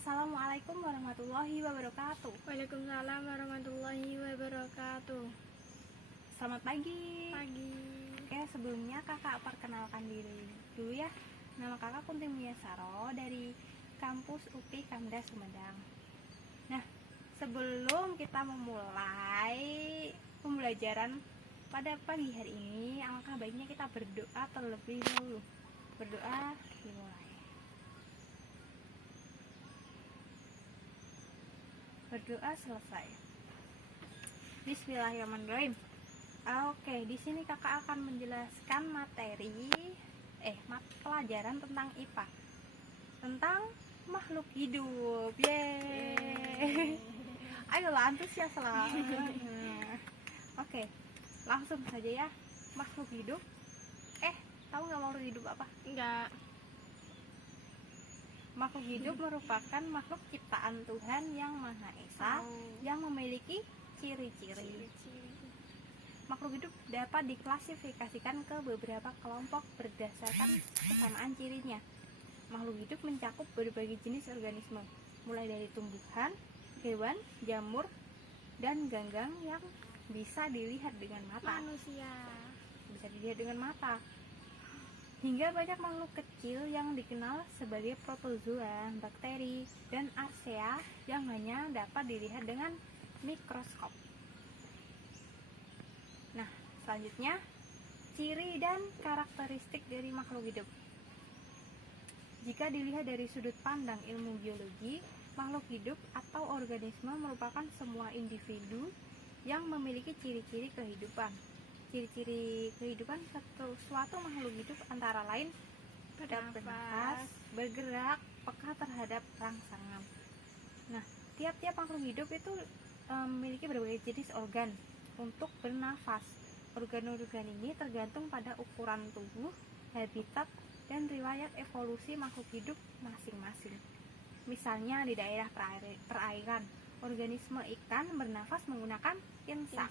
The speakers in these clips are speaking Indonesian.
Assalamualaikum warahmatullahi wabarakatuh. Waalaikumsalam warahmatullahi wabarakatuh. Selamat pagi. Pagi. Oke, sebelumnya kakak perkenalkan diri dulu ya. Nama kakak Kunti Mulyasaro dari kampus UPI Kamda Sumedang. Nah, sebelum kita memulai pembelajaran pada pagi hari ini, alangkah baiknya kita berdoa terlebih dahulu. Berdoa dimulai. Berdoa selesai. Bismillahirrahmanirrahim. Oke, di sini kakak akan menjelaskan materi pelajaran tentang IPA. Tentang makhluk hidup. Yeay. Ayolah antusiaslah. Oke, langsung saja ya. Makhluk hidup. Tahu nggak makhluk hidup apa? Enggak. Makhluk hidup merupakan makhluk ciptaan Tuhan yang Maha Esa yang memiliki ciri-ciri. Makhluk hidup dapat diklasifikasikan ke beberapa kelompok berdasarkan kesamaan cirinya. Makhluk hidup mencakup berbagai jenis organisme, mulai dari tumbuhan, hewan, jamur, dan ganggang yang bisa dilihat dengan mata. Manusia. Bisa dilihat dengan mata. Hingga banyak makhluk kecil yang dikenal sebagai protozoa, bakteri, dan archaea yang hanya dapat dilihat dengan mikroskop. Nah, selanjutnya ciri dan karakteristik dari makhluk hidup. Jika dilihat dari sudut pandang ilmu biologi, makhluk hidup atau organisme merupakan semua individu yang memiliki ciri-ciri kehidupan. Ciri-ciri kehidupan suatu makhluk hidup antara lain bernafas, bergerak, peka terhadap rangsangan. Nah, tiap-tiap makhluk hidup itu memiliki berbagai jenis organ untuk bernafas. Organ-organ ini tergantung pada ukuran tubuh, habitat, dan riwayat evolusi makhluk hidup masing-masing. Misalnya di daerah perairan, organisme ikan bernafas menggunakan insang.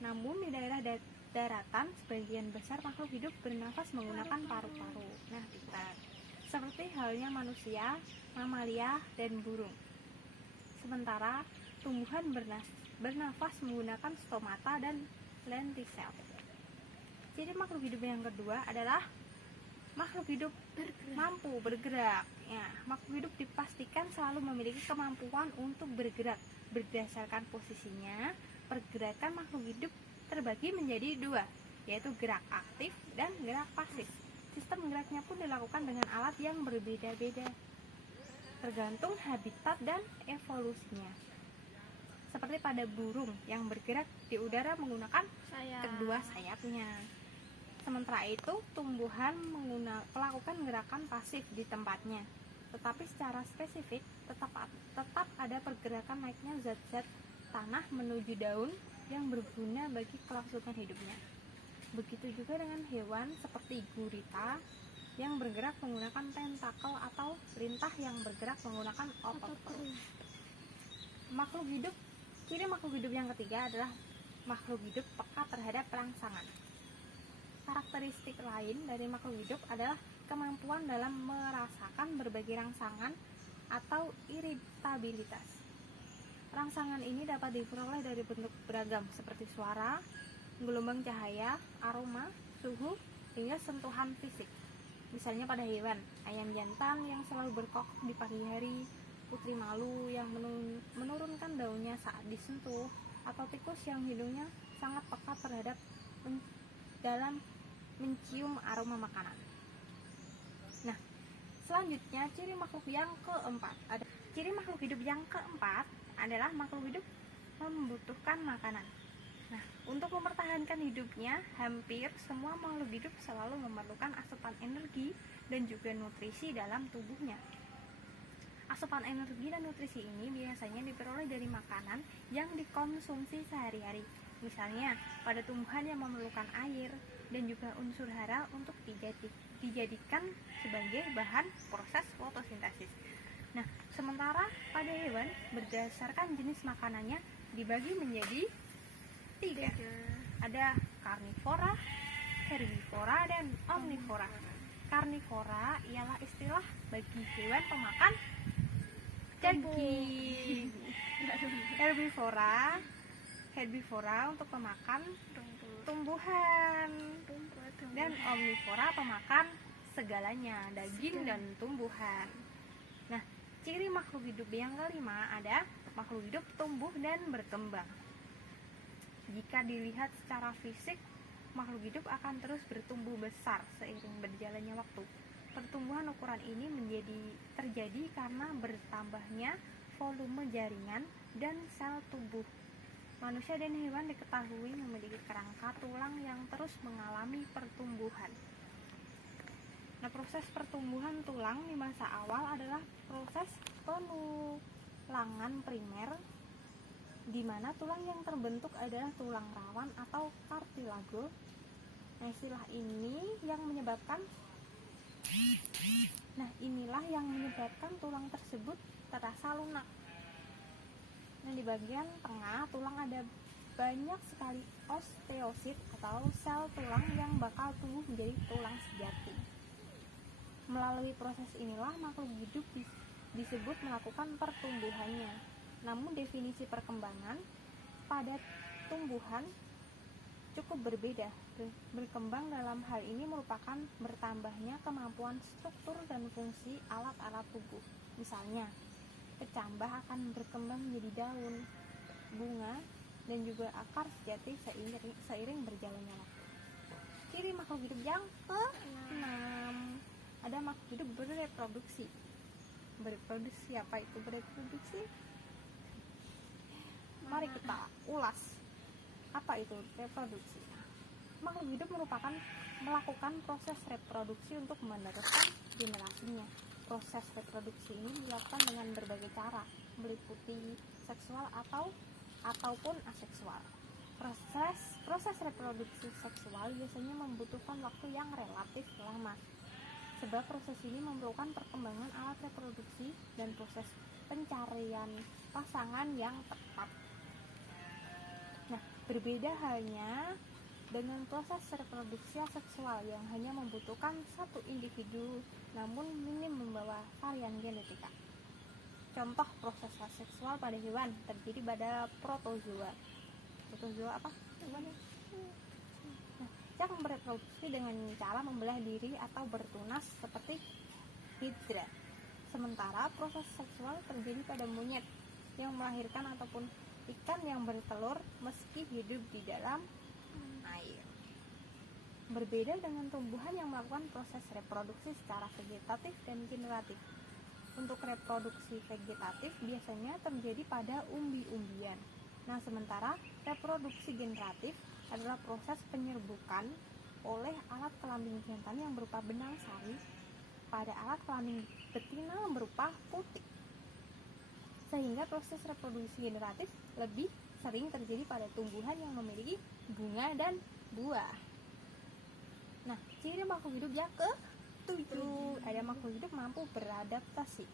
Namun di daerah daratan, sebagian besar makhluk hidup bernafas menggunakan paru-paru. Nah, seperti halnya manusia, mamalia, dan burung. Sementara tumbuhan bernafas menggunakan stomata dan lentisel. Jadi makhluk hidup yang kedua adalah makhluk hidup mampu bergerak. Ya, makhluk hidup dipastikan selalu memiliki kemampuan untuk bergerak. Berdasarkan posisinya, pergerakan makhluk hidup terbagi menjadi dua, yaitu gerak aktif dan gerak pasif. Sistem geraknya pun dilakukan dengan alat yang berbeda-beda, tergantung habitat dan evolusinya. Seperti pada burung yang bergerak di udara menggunakan kedua sayapnya. Sementara itu, tumbuhan melakukan gerakan pasif di tempatnya. Tetapi secara spesifik, tetap ada pergerakan naiknya zat-zat tanah menuju daun yang berguna bagi kelangsungan hidupnya. Begitu juga dengan hewan seperti gurita yang bergerak menggunakan tentakel atau lintah yang bergerak menggunakan otot perut. Ciri makhluk hidup yang ketiga adalah makhluk hidup peka terhadap rangsangan. Karakteristik lain dari makhluk hidup adalah kemampuan dalam merasakan berbagai rangsangan atau iritabilitas. Rangsangan ini dapat diperoleh dari bentuk beragam seperti suara, gelombang cahaya, aroma, suhu, hingga sentuhan fisik. Misalnya pada hewan, ayam jantan yang selalu berkokok di pagi hari, putri malu yang menurunkan daunnya saat disentuh, atau tikus yang hidungnya sangat peka terhadap dalam mencium aroma makanan. Nah, selanjutnya ciri makhluk yang keempat. Ciri makhluk hidup yang keempat adalah makhluk hidup membutuhkan makanan. Nah, untuk mempertahankan hidupnya, hampir semua makhluk hidup selalu memerlukan asupan energi dan juga nutrisi dalam tubuhnya. Asupan energi dan nutrisi ini biasanya diperoleh dari makanan yang dikonsumsi sehari-hari. Misalnya, pada tumbuhan yang memerlukan air dan juga unsur hara untuk dijadikan sebagai bahan proses fotosintesis. Nah, sementara pada hewan berdasarkan jenis makanannya dibagi menjadi 3. Ada karnivora, herbivora, dan omnivora. Karnivora ialah istilah bagi hewan pemakan Cacing. Herbivora untuk pemakan tumbuhan, dan omnivora pemakan segalanya, daging dan tumbuhan. Nah, ciri makhluk hidup yang kelima ada makhluk hidup tumbuh dan berkembang. Jika dilihat secara fisik, makhluk hidup akan terus bertumbuh besar seiring berjalannya waktu. Pertumbuhan ukuran ini terjadi karena bertambahnya volume jaringan dan sel tubuh. Manusia dan hewan diketahui memiliki kerangka tulang yang terus mengalami pertumbuhan. Nah, proses pertumbuhan tulang di masa awal adalah proses penulangan primer, di mana tulang yang terbentuk adalah tulang rawan atau kartilago. Nah, inilah yang menyebabkan tulang tersebut terasa lunak. Nah, di bagian tengah tulang ada banyak sekali osteosit atau sel tulang yang bakal tumbuh menjadi tulang sejati. Melalui proses inilah makhluk hidup disebut melakukan pertumbuhannya. Namun definisi perkembangan pada tumbuhan cukup berbeda. Berkembang dalam hal ini merupakan bertambahnya kemampuan struktur dan fungsi alat-alat tubuh. Misalnya, kecambah akan berkembang menjadi daun, bunga, dan juga akar sejati seiring berjalannya waktu. Ciri makhluk hidup yang ke-6 ada makhluk hidup bereproduksi. Bereproduksi, apa itu bereproduksi? Mari kita ulas. Apa itu reproduksi? Makhluk hidup melakukan proses reproduksi untuk meneruskan generasinya. Proses reproduksi ini dilakukan dengan berbagai cara, meliputi seksual ataupun aseksual. Proses reproduksi seksual biasanya membutuhkan waktu yang relatif lama, sebab proses ini memerlukan perkembangan alat reproduksi dan proses pencarian pasangan yang tepat. Nah, berbeda halnya dengan proses reproduksi aseksual yang hanya membutuhkan satu individu namun minim membawa varian genetika. Contoh proses aseksual pada hewan terjadi pada protozoa. Protozoa apa? Nah, yang bereproduksi dengan cara membelah diri atau bertunas seperti hidra. Sementara proses seksual terjadi pada monyet yang melahirkan ataupun ikan yang bertelur meski hidup di dalam air. Berbeda dengan tumbuhan yang melakukan proses reproduksi secara vegetatif dan generatif. Untuk reproduksi vegetatif biasanya terjadi pada umbi-umbian. Nah, sementara reproduksi generatif adalah proses penyerbukan oleh alat kelamin jantan yang berupa benang sari pada alat kelamin betina yang berupa putik. Sehingga proses reproduksi generatif lebih sering terjadi pada tumbuhan yang memiliki bunga dan buah. Nah, ciri makhluk hidup yang ke-7 ada makhluk hidup mampu beradaptasi.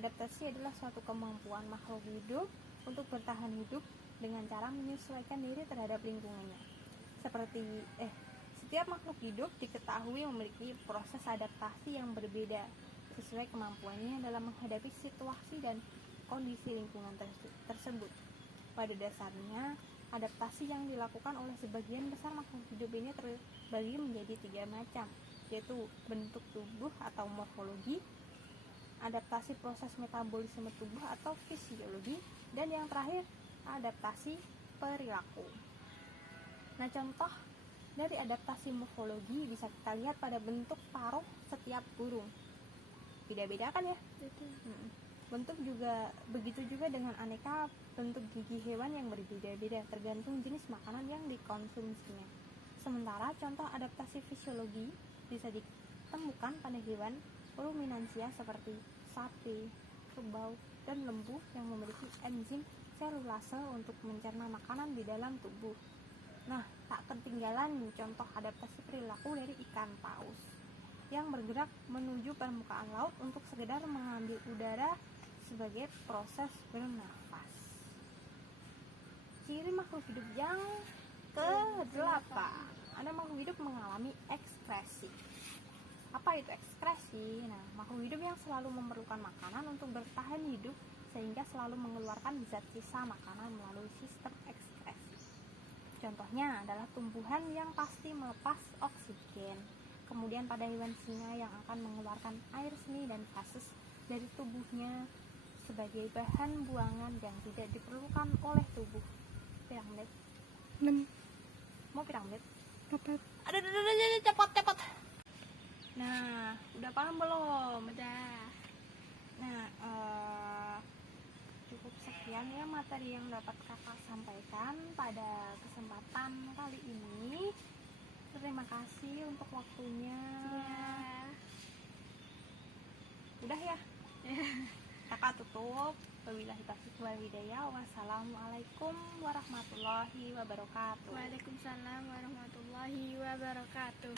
Adaptasi adalah suatu kemampuan makhluk hidup untuk bertahan hidup dengan cara menyesuaikan diri terhadap lingkungannya. Setiap makhluk hidup diketahui memiliki proses adaptasi yang berbeda sesuai kemampuannya dalam menghadapi situasi dan kondisi lingkungan tersebut. Pada dasarnya, adaptasi yang dilakukan oleh sebagian besar makhluk hidup ini terbagi menjadi 3 macam, yaitu bentuk tubuh atau morfologi, adaptasi proses metabolisme tubuh atau fisiologi, dan yang terakhir, adaptasi perilaku. Nah, contoh dari adaptasi morfologi bisa kita lihat pada bentuk paruh setiap burung. Beda-beda kan ya? Begitu juga dengan aneka bentuk gigi hewan yang berbeda-beda tergantung jenis makanan yang dikonsumsinya. Sementara contoh adaptasi fisiologi bisa ditemukan pada hewan ruminansia seperti sapi, kerbau, dan lembu yang memiliki enzim selulase untuk mencerna makanan di dalam tubuh. Nah, tak ketinggalan contoh adaptasi perilaku dari ikan paus yang bergerak menuju permukaan laut untuk sekedar mengambil udara sebagai proses bernafas. Ciri makhluk hidup yang ke-8 ada makhluk hidup mengalami ekskresi. Apa itu ekskresi? Nah, makhluk hidup yang selalu memerlukan makanan untuk bertahan hidup sehingga selalu mengeluarkan zat sisa makanan melalui sistem ekskresi. Contohnya adalah tumbuhan yang pasti melepas oksigen. Kemudian pada hewan singa yang akan mengeluarkan air seni dan fases dari tubuhnya sebagai bahan buangan yang tidak diperlukan oleh tubuh. Pirang menit? Mau pirang menit? Aduh, cepat. Nah, udah paham belum? Udah. Nah, cukup sekian ya materi yang dapat kakak sampaikan pada kesempatan kali ini. Terima kasih untuk waktunya. Ya. Udah ya? Kakak tutup. Wabillahi taufiq wal hidayah. Wassalamualaikum warahmatullahi wabarakatuh. Waalaikumsalam warahmatullahi wabarakatuh.